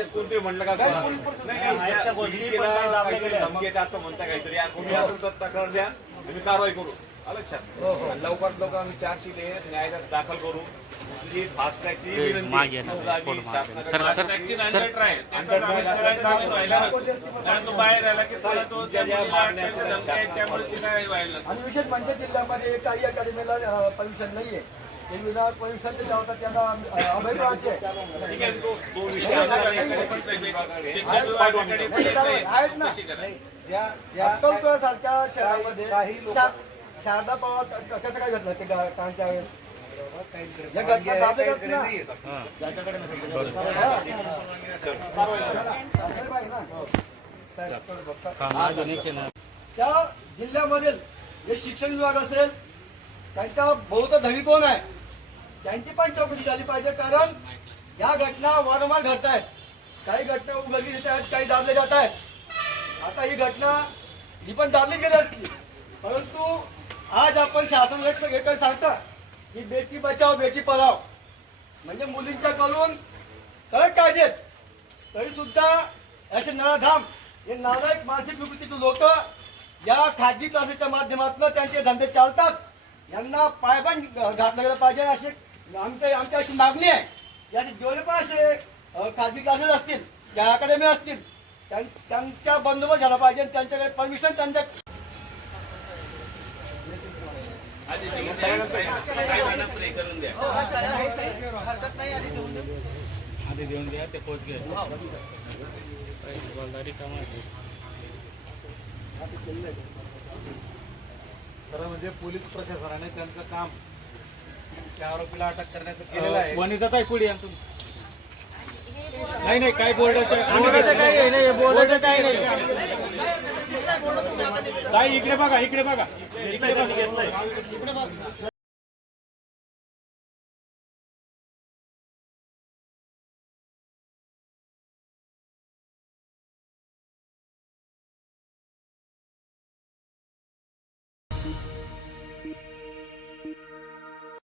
याच्यात कोणतरी म्हणलं का नाही, धमकी येते असं म्हणता काहीतरी कोणी असेल तर तक्रार द्या आम्ही कारवाई करू. लक्षात लवकरात लवकर आम्ही चार्जशीट न्यायालयात दाखल करू. तुझी फास्ट ट्रॅकची विनंती कारण तो बाहेर आला की आणि विशेष म्हणजे जिल्ह्यामध्ये काही अकॅडमीला परमिशन नाहीये. विधान परिषद जावता त्यांना अवैध आहे. ठीक आहे, तो विषय आहेत ना अक्कलकोट सारख्या शहरामध्ये शारदा पवार कसं काय घडलं ते कालच्या वेळेस या घटना दाबले ना त्या जिल्ह्यामधील जे शिक्षण विभाग असेल त्यांचा बहुत धनी कोण आहे त्यांची पण चौकशी झाली पाहिजे. कारण या घटना वारंवार घडत आहेत. काही घटना उघडकीस येत आहेत, काही दाबले जात आहेत. आता ही घटना ही पण दाबली गेली असती, परंतु आज आपण शासन एकच सांगता की बेटी बचाव बेटी पढाव म्हणजे मुलींच्या कडून कडक कायदेत तरी सुद्धा असे नराधाम हे नालायक मानसिक विकृतीचे लोक या खाजगी क्लासेसच्या माध्यमातून त्यांचे धंदे चालतात. यांना पायबंद घातलं गेलं पाहिजे अशी आमची अशी मागणी आहे. याचे जेवढे पण असे खाजगी क्लासेस असतील या अकॅडमी असतील त्यांचा बंदोबस्त झाला पाहिजे. त्यांच्याकडे परमिशन त्यांच्या आधी देऊन द्या ते पोच घ्या. खरं म्हणजे पोलीस प्रशासनाने त्यांचं काम त्या आरोपीला अटक करण्याचं केलेलं आहे. वनिता ताई पुढे या तुम्ही. नाही काय बोर्डाचं ताई इकडे बघा इकडे बघा.